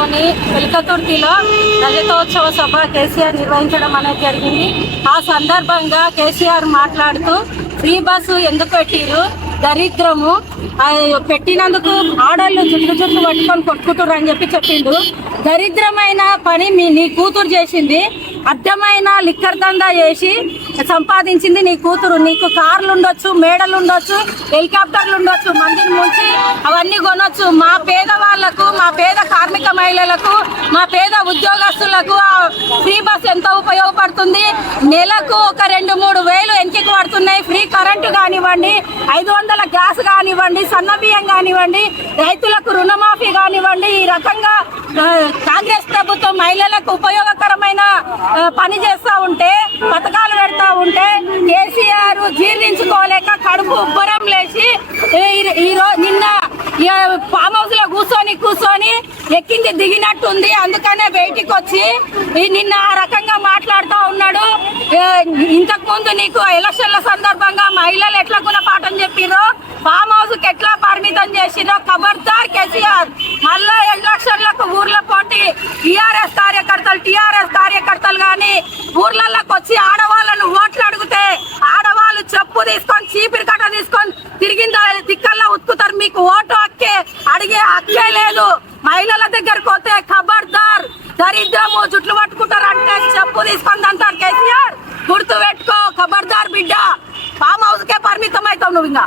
జిల్లాలోని వెల్కతుర్తిలో రజతోత్సవ సభ కేసీఆర్ నిర్వహించడం అనేది జరిగింది. ఆ సందర్భంగా కేసీఆర్ మాట్లాడుతూ ఫ్రీ బస్సు ఎందుకు పెట్టిరు, దరిద్రము పెట్టినందుకు ఆడళ్ళు చుట్లు పట్టుకొని కొట్టుకుంటారు అని చెప్పిండు. దరిద్రమైన పని నీ కూతురు చేసింది. అడ్డమైన లిక్కర్ దందా చేసి సంపాదించింది నీ కూతురు. నీకు కార్లు ఉండొచ్చు, మేడలు ఉండొచ్చు, హెలికాప్టర్లు ఉండొచ్చు, మందిని ముంచి అవన్నీ కొనొచ్చు. మా పేదవాళ్లకు, మా పేద కార్మిక మహిళలకు, మా పేద ఉద్యోగస్తులకు ఫ్రీ బస్ ఎంతో ఉపయోగపడుతుంది. నెలకు ఒక 2-3 వేలు ఎంకికి పడుతున్నాయి. ఫ్రీ కరెంటు కానివ్వండి, 500 గ్యాస్ కానివ్వండి, సన్న బియ్యం కానివ్వండి, రైతులకు రుణమాఫీ కానివ్వండి. ఈ రకంగా కాంగ్రెస్ ప్రభుత్వం మహిళలకు ఉపయోగకరమైన పని చేస్తూ ఉంటే, పథకాలు పెడతా ఉంటే కేసీఆర్ జీర్ణించుకోలేక కడుపు ఉబ్బరం లేచి నిన్న ఫామ్ హౌస్ లో కూర్చొని ఎక్కింది దిగినట్టుంది. అందుకనే బయటికి వచ్చి నిన్న ఆ రకంగా మాట్లాడుతూ ఉన్నాడు. ఇంతకు ముందు నీకు ఎలక్షన్ల సందర్భంగా మహిళలు ఎట్లా గుణపాఠం చెప్పిరో, ఫామ్ హౌస్ కి ఎట్లా పరిమితం చేసిరో ఖబర్దార్ కేసీఆర్. మళ్ళా ఎలక్షన్లకు ఊర్ల పోటీ టీఆర్ఎస్ కార్యకర్తలు కానీ ఊర్లలోకి వచ్చి ఆడవాళ్ళను ఓట్లు అడిగితే ఆడవాళ్ళు చెప్పు తీసుకొని చీపిరి కట్ట తీసుకొని తిరిగిన తిక్కల్లా ఉతుకుతారు. మీకు ఓటు హక్కే, అడిగే హక్కే లేదు. మహిళల దగ్గరకు పోతే ఖబర్దార్, దరిద్రము జుట్లు పట్టుకుంటారు అంటే చెప్పు తీసుకొని అంటారు. కేసీఆర్ గుర్తు పెట్టుకో, ఖబర్దార్ బిడ్డ. ఫామ్ హౌస్ కే పరిమితం అవుతావు నువ్వు. ఇంకా